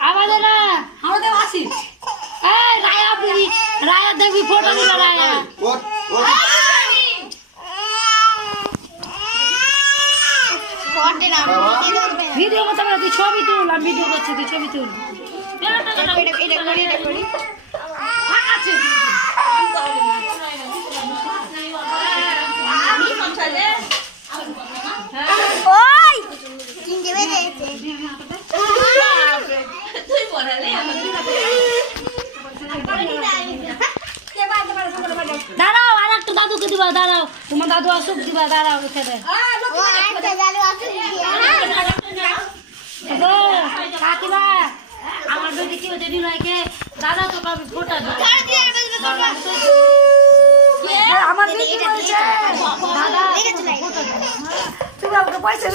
আমাদের না আমাদের আসি এই রায়া দেখবি ফটো দিল রায়া ভিডিও করতে পারো তুই ছবি তুল আমি ভিডিও করছি তুই ছবি তুল দাঁড়াও আর একটা দাদুকে দিবা দাঁড়াও তোমার দাদু আসুক দিবা দাঁড়াও এখানে কাকিমা আমার যদি কেউ যদি নয়কে দাদা তো পাবে ফোটা আমার দাদা তুমি আমাকে পয়সা